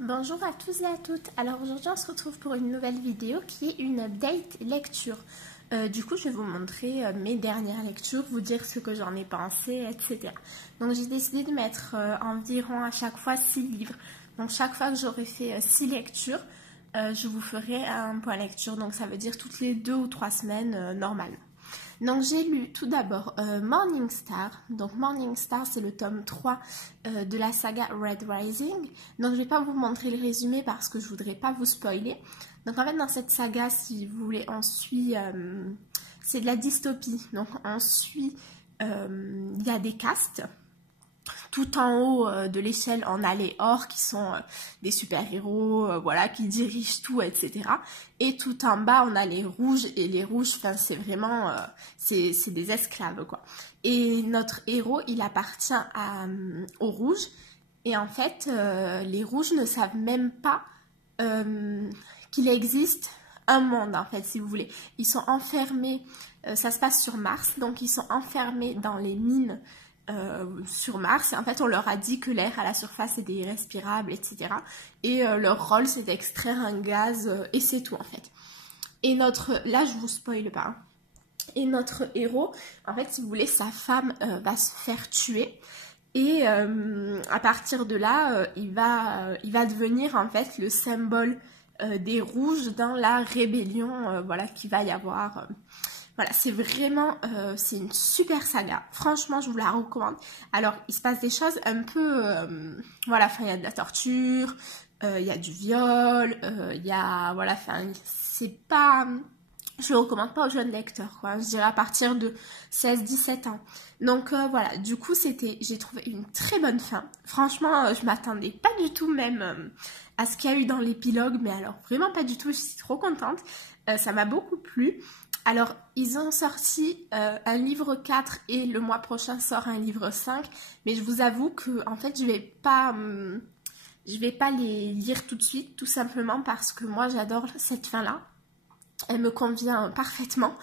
Bonjour à tous et à toutes. Alors aujourd'hui on se retrouve pour une nouvelle vidéo qui est une update lecture. Du coup je vais vous montrer mes dernières lectures, vous dire ce que j'en ai pensé, etc. Donc j'ai décidé de mettre environ à chaque fois 6 livres. Donc chaque fois que j'aurai fait 6 lectures, je vous ferai un point lecture. Donc ça veut dire toutes les 2 ou 3 semaines normalement. Donc j'ai lu tout d'abord Morning Star. Donc Morning Star c'est le tome 3 de la saga Red Rising. Donc je ne vais pas vous montrer le résumé parce que je ne voudrais pas vous spoiler. Donc en fait dans cette saga, si vous voulez, on suit, c'est de la dystopie. Donc on suit, il y a des castes. Tout en haut de l'échelle, on a les Orcs qui sont des super-héros, voilà, qui dirigent tout, etc. Et tout en bas, on a les Rouges, et les Rouges, enfin, c'est vraiment, c'est des esclaves, quoi. Et notre héros, il appartient aux Rouges, et en fait, les Rouges ne savent même pas qu'il existe un monde, en fait, si vous voulez. Ils sont enfermés, ça se passe sur Mars, donc ils sont enfermés dans les mines sur Mars, et en fait on leur a dit que l'air à la surface était irrespirable, etc. Et leur rôle c'est d'extraire un gaz, et c'est tout en fait. Et là je vous spoile pas, hein. Et notre héros, en fait si vous voulez, sa femme va se faire tuer. Et à partir de là, il va devenir en fait le symbole des Rouges dans la rébellion, voilà, qu'il va y avoir. Voilà, c'est vraiment, c'est une super saga. Franchement, je vous la recommande. Alors, il se passe des choses un peu, voilà, enfin, il y a de la torture, il y a du viol, il y a, voilà, enfin, c'est pas, je le recommande pas aux jeunes lecteurs, quoi. Je dirais à partir de 16-17 ans. Donc, voilà, du coup, j'ai trouvé une très bonne fin. Franchement, je m'attendais pas du tout même à ce qu'il y a eu dans l'épilogue, mais alors, vraiment pas du tout, je suis trop contente. Ça m'a beaucoup plu. Alors, ils ont sorti un livre 4 et le mois prochain sort un livre 5. Mais je vous avoue que, en fait, je vais pas les lire tout de suite, tout simplement parce que moi, j'adore cette fin-là. Elle me convient parfaitement.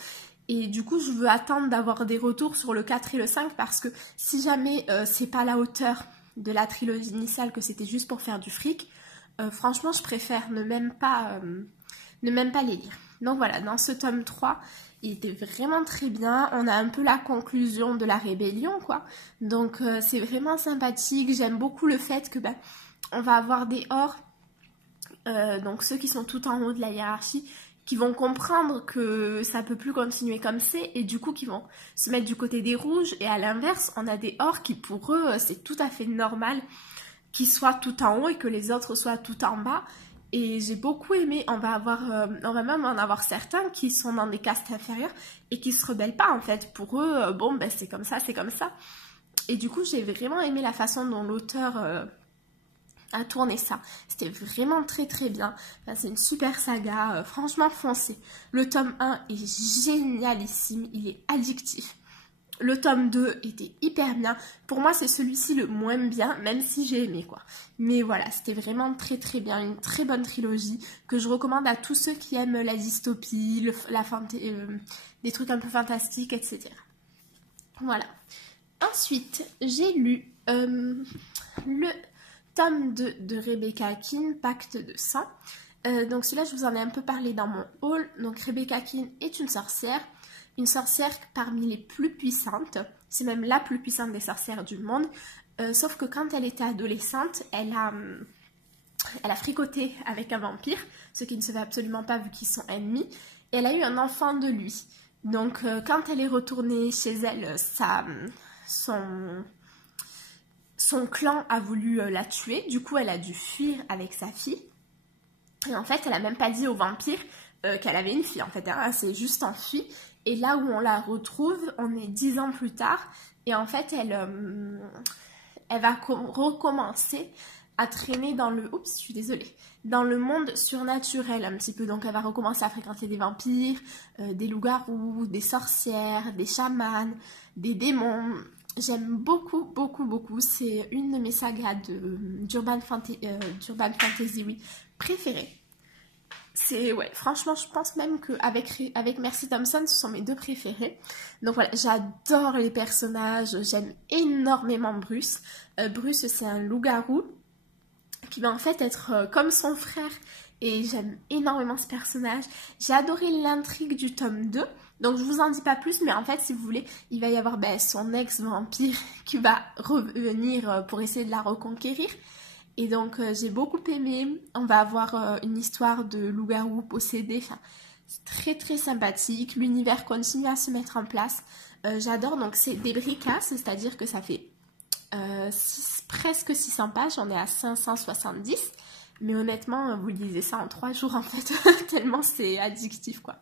Et du coup, je veux attendre d'avoir des retours sur le 4 et le 5 parce que si jamais c'est pas à la hauteur de la trilogie initiale, que c'était juste pour faire du fric, franchement, je préfère ne même pas les lire. Donc voilà, dans ce tome 3, il était vraiment très bien. On a un peu la conclusion de la rébellion, quoi. Donc c'est vraiment sympathique. J'aime beaucoup le fait que on va avoir des Orcs, donc ceux qui sont tout en haut de la hiérarchie, qui vont comprendre que ça peut plus continuer comme c'est, et du coup qui vont se mettre du côté des Rouges. Et à l'inverse, on a des Orcs qui pour eux, c'est tout à fait normal qu'ils soient tout en haut et que les autres soient tout en bas. Et j'ai beaucoup aimé, on va même en avoir certains qui sont dans des castes inférieures et qui se rebellent pas en fait. Pour eux, bon ben c'est comme ça, c'est comme ça. Et du coup j'ai vraiment aimé la façon dont l'auteur a tourné ça. C'était vraiment très très bien. Enfin, c'est une super saga, franchement foncez. Le tome 1 est génialissime, il est addictif. Le tome 2 était hyper bien. Pour moi, c'est celui-ci le moins bien, même si j'ai aimé, quoi. Mais voilà, c'était vraiment très très bien. Une très bonne trilogie que je recommande à tous ceux qui aiment la dystopie, des trucs un peu fantastiques, etc. Voilà. Ensuite, j'ai lu le tome 2 de Rebecca Keane, Pacte de sang. Donc celui-là, je vous en ai un peu parlé dans mon haul. Donc Rebecca Keane est une sorcière parmi les plus puissantes, c'est même la plus puissante des sorcières du monde, sauf que quand elle était adolescente, elle a fricoté avec un vampire, ce qui ne se fait absolument pas vu qu'ils sont ennemis, et elle a eu un enfant de lui. Donc quand elle est retournée chez elle, son clan a voulu la tuer, du coup elle a dû fuir avec sa fille, et en fait elle a même pas dit au vampire qu'elle avait une fille, en fait, hein, elle s'est juste enfuie. Et là où on la retrouve, on est 10 ans plus tard. Et en fait, elle va recommencer à traîner dans oups, je suis désolée. Dans le monde surnaturel un petit peu. Donc elle va recommencer à fréquenter des vampires, des loups-garous, des sorcières, des chamans, des démons. J'aime beaucoup, beaucoup, beaucoup. C'est une de mes sagas d'Urban Fantasy, oui, préférées. Ouais, franchement, je pense même qu'avec Mercy Thompson, ce sont mes deux préférés. Donc voilà, j'adore les personnages, j'aime énormément Bruce. Bruce, c'est un loup-garou qui va en fait être comme son frère. Et j'aime énormément ce personnage. J'ai adoré l'intrigue du tome 2. Donc je vous en dis pas plus, mais en fait si vous voulez, il va y avoir son ex-vampire qui va revenir pour essayer de la reconquérir. Et donc j'ai beaucoup aimé. On va avoir une histoire de loup-garou possédé. Enfin, c'est très très sympathique. L'univers continue à se mettre en place. J'adore. Donc c'est des briquas, c'est-à-dire que ça fait presque 600 pages. On est à 570. Mais honnêtement, vous lisez ça en 3 jours en fait, tellement c'est addictif quoi.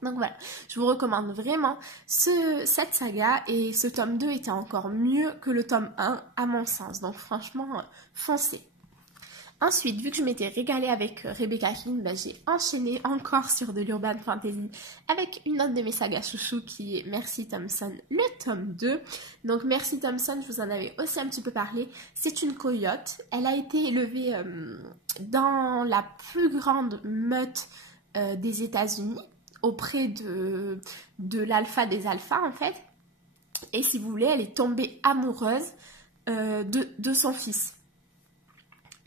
Donc voilà, je vous recommande vraiment cette saga et ce tome 2 était encore mieux que le tome 1 à mon sens. Donc franchement, foncez. Ensuite, vu que je m'étais régalée avec Rebecca King, j'ai enchaîné encore sur de l'urban fantasy avec une autre de mes sagas chouchou qui est Mercy Thompson, le tome 2. Donc Mercy Thompson, je vous en avais aussi un petit peu parlé, c'est une coyote. Elle a été élevée dans la plus grande meute des États-Unis, auprès de l'alpha des alphas en fait. Et si vous voulez, elle est tombée amoureuse de son fils.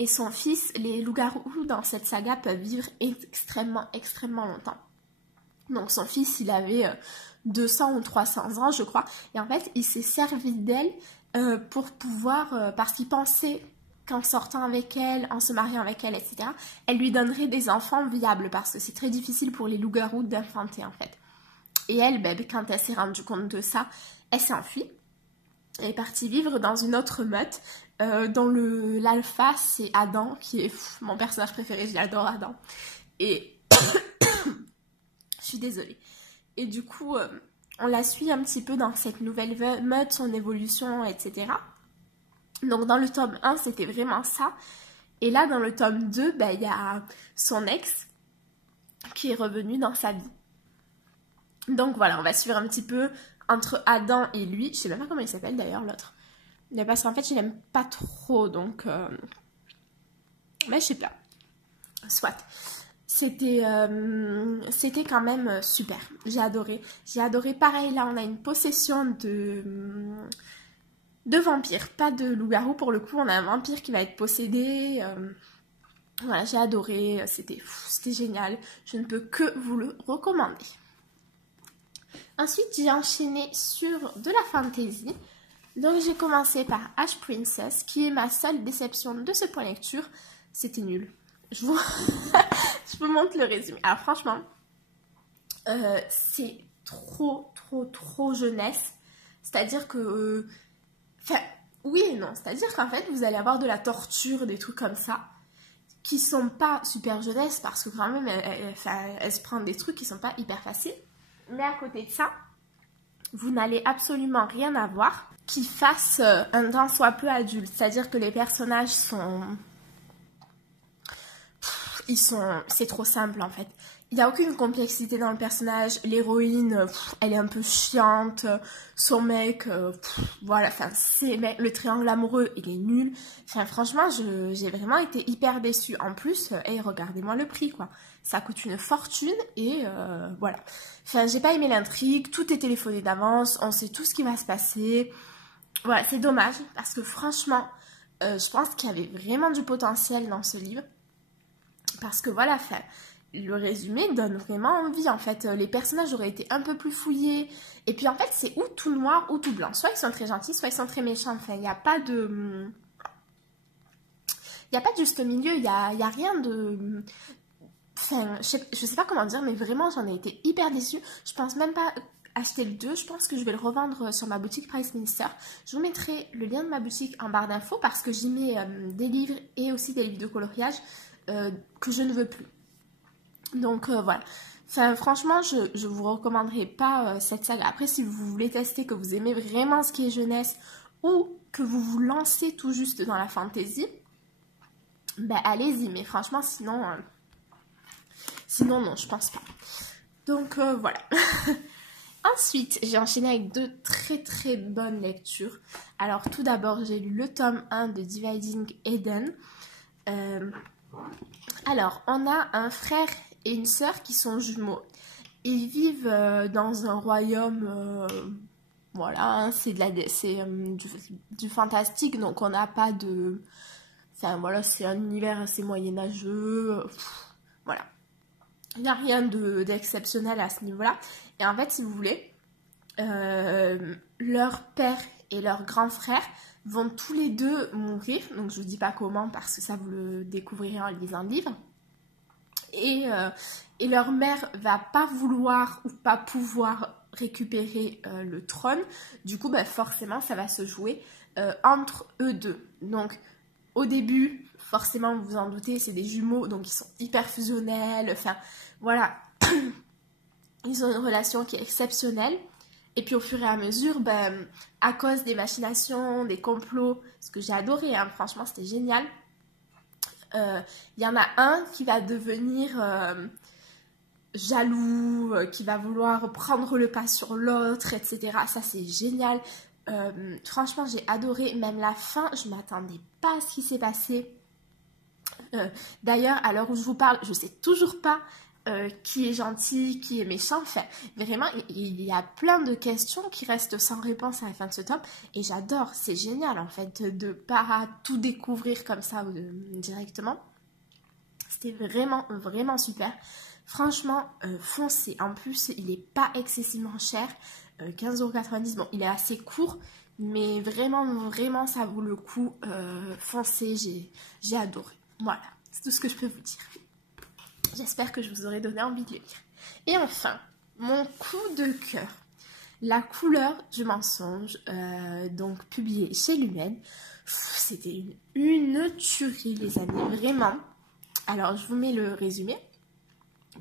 Et son fils, les loups-garous dans cette saga peuvent vivre extrêmement longtemps. Donc son fils, il avait 200 ou 300 ans, je crois. Et en fait, il s'est servi d'elle pour pouvoir, parce qu'il pensait qu'en sortant avec elle, en se mariant avec elle, etc., elle lui donnerait des enfants viables, parce que c'est très difficile pour les loups-garous d'enfanter, en fait. Et elle, quand elle s'est rendue compte de ça, elle s'est enfuie. Elle est partie vivre dans une autre meute, dont l'alpha, c'est Adam, qui est mon personnage préféré, j'adore Adam. Et je suis désolée. Et du coup, on la suit un petit peu dans cette nouvelle meute, son évolution, etc. Donc dans le tome 1, c'était vraiment ça. Et là, dans le tome 2, il y a son ex qui est revenu dans sa vie. Donc voilà, on va suivre un petit peu entre Adam et lui. Je sais même pas comment il s'appelle d'ailleurs, l'autre. Mais parce qu'en fait, je l'aime pas trop, donc... Mais je sais pas. Soit. C'était quand même super. J'ai adoré. J'ai adoré. Pareil, là, on a une possession de vampires. Pas de loup-garou, pour le coup. On a un vampire qui va être possédé. Voilà, j'ai adoré. C'était génial. Je ne peux que vous le recommander. Ensuite, j'ai enchaîné sur de la fantasy. Donc j'ai commencé par Ash Princess, qui est ma seule déception de ce point lecture. C'était nul. Je vous montre le résumé. Alors franchement, c'est trop jeunesse. C'est-à-dire que... oui et non. C'est-à-dire qu'en fait, vous allez avoir de la torture, des trucs comme ça, qui sont pas super jeunesse, parce que quand même, elle se prend des trucs qui sont pas hyper faciles. Mais à côté de ça, vous n'allez absolument rien avoir qui fasse un tant soit peu adulte. C'est-à-dire que les personnages sont... C'est trop simple en fait. Il n'y a aucune complexité dans le personnage. L'héroïne, elle est un peu chiante. Son mec, voilà, enfin, le triangle amoureux, il est nul. Enfin, franchement, j'ai vraiment été hyper déçue. En plus, regardez-moi le prix, quoi. Ça coûte une fortune et voilà. Enfin, j'ai pas aimé l'intrigue. Tout est téléphoné d'avance. On sait tout ce qui va se passer. Voilà, c'est dommage parce que franchement, je pense qu'il y avait vraiment du potentiel dans ce livre. Parce que voilà, le résumé donne vraiment envie. En fait, les personnages auraient été un peu plus fouillés. Et puis en fait, c'est ou tout noir ou tout blanc. Soit ils sont très gentils, soit ils sont très méchants. Enfin, il n'y a pas de... Il n'y a pas de juste milieu. Il y a rien de... Enfin, je sais pas comment dire, mais vraiment, j'en ai été hyper déçue. Je pense même pas acheter le 2. Je pense que je vais le revendre sur ma boutique Price Minister. Je vous mettrai le lien de ma boutique en barre d'infos parce que j'y mets des livres et aussi des livres de coloriage que je ne veux plus. Donc voilà. Enfin, franchement, je vous recommanderais pas cette saga. Après, si vous voulez tester, que vous aimez vraiment ce qui est jeunesse ou que vous vous lancez tout juste dans la fantasy, allez-y. Mais franchement, sinon non, je pense pas. Donc voilà. Ensuite, j'ai enchaîné avec 2 très bonnes lectures. Alors tout d'abord, j'ai lu le tome 1 de Dividing Eden. Alors, on a un frère et une sœur qui sont jumeaux. Ils vivent dans un royaume, voilà, c'est du fantastique, donc on n'a pas de... Enfin voilà, c'est un univers assez moyenâgeux. Voilà. Il n'y a rien d'exceptionnel à ce niveau-là. Et en fait, si vous voulez, leur père et leur grand frère vont tous les deux mourir. Donc je vous dis pas comment parce que ça vous le découvrirez en lisant le livre. Et leur mère va pas vouloir ou pas pouvoir récupérer le trône. Du coup, bah, forcément, ça va se jouer entre eux deux. Donc, au début, forcément, vous vous en doutez, c'est des jumeaux, donc ils sont hyper fusionnels. Enfin, voilà. Ils ont une relation qui est exceptionnelle. Et puis, au fur et à mesure, ben, à cause des machinations, des complots, ce que j'ai adoré, hein, franchement, c'était génial. Y en a un qui va devenir jaloux, qui va vouloir prendre le pas sur l'autre, etc. Ça, c'est génial. Franchement, j'ai adoré. Même la fin, je ne m'attendais pas à ce qui s'est passé. D'ailleurs, à l'heure où je vous parle, je ne sais toujours pas qui est gentil, qui est méchant. Enfin, vraiment, il y a plein de questions qui restent sans réponse à la fin de ce tome. Et j'adore, c'est génial en fait de ne pas tout découvrir comme ça directement. C'était vraiment, vraiment super. Franchement, foncez. En plus, il n'est pas excessivement cher. 15,90 €. Bon, il est assez court, mais vraiment, vraiment, ça vaut le coup. Foncez, j'ai adoré. Voilà, c'est tout ce que je peux vous dire. J'espère que je vous aurai donné envie de le lire. Et enfin, mon coup de cœur. La couleur du mensonge, donc publié chez Lumen. C'était une tuerie, les amis, vraiment. Alors, je vous mets le résumé.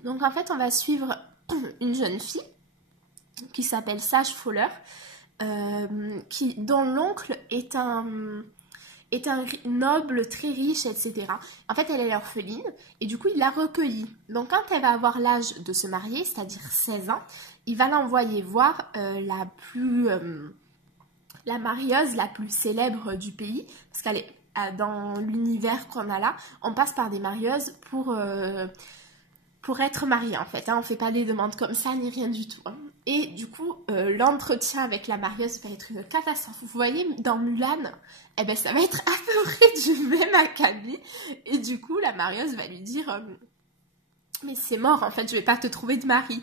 Donc, en fait, on va suivre une jeune fille qui s'appelle Sage Fowler, dont l'oncle est un noble très riche, etc. En fait, elle est orpheline et du coup, il l'a recueillie. Donc, quand elle va avoir l'âge de se marier, c'est-à-dire 16 ans, il va l'envoyer voir la marieuse la plus célèbre du pays, parce qu'elle est dans l'univers qu'on a là, on passe par des marieuses pour être mariée en fait. Hein. On ne fait pas des demandes comme ça ni rien du tout. Hein. Et du coup, l'entretien avec la marieuse va être une catastrophe. Vous voyez, dans Mulan, eh ben, ça va être à peu près du même acabit. Et du coup, la marieuse va lui dire mais c'est mort, en fait, je vais pas te trouver de mari.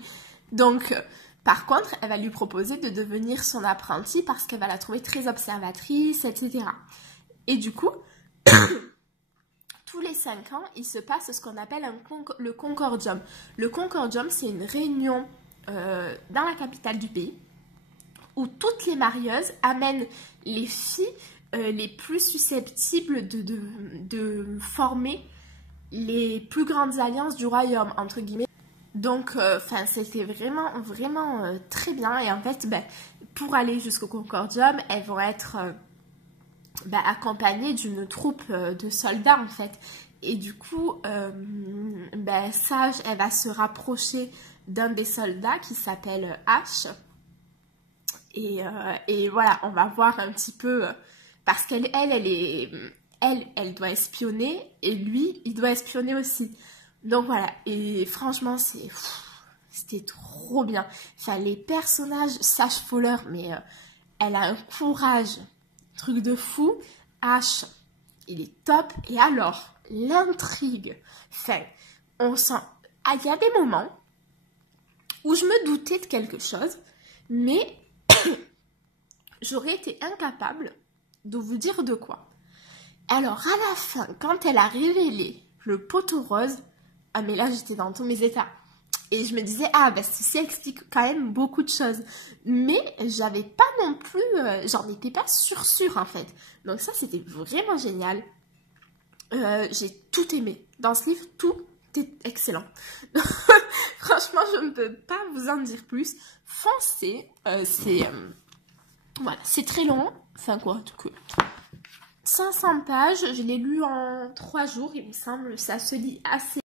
Donc, par contre, elle va lui proposer de devenir son apprentie parce qu'elle va la trouver très observatrice, etc. Et du coup, tous les 5 ans, il se passe ce qu'on appelle le Concordium. Le Concordium, c'est une réunion dans la capitale du pays où toutes les marieuses amènent les filles les plus susceptibles de former les plus grandes alliances du royaume, entre guillemets. Donc, c'était vraiment, vraiment très bien. Et en fait, pour aller jusqu'au Concordium, elles vont être accompagnées d'une troupe de soldats, en fait. Et du coup, Sage, elle va se rapprocher d'un des soldats qui s'appelle H. Et voilà, on va voir un petit peu... parce qu'elle doit espionner et lui, il doit espionner aussi. Donc voilà, et franchement, c'était trop bien. Enfin, les personnages, Sage Fowler, mais elle a un courage, truc de fou. H, il est top. Et alors, l'intrigue, enfin, on sent... Ah, il y a des moments où je me doutais de quelque chose, mais j'aurais été incapable de vous dire de quoi. Alors, à la fin, quand elle a révélé le poteau rose, ah mais là, j'étais dans tous mes états. Et je me disais, ceci explique quand même beaucoup de choses. Mais j'avais pas non plus, j'en étais pas sûre en fait. Donc ça, c'était vraiment génial. J'ai tout aimé. Dans ce livre, tout est excellent. Franchement, je ne peux pas vous en dire plus. Foncez, voilà, c'est très long. Enfin quoi, en tout cas. 500 pages, je l'ai lu en 3 jours, il me semble. Ça se lit assez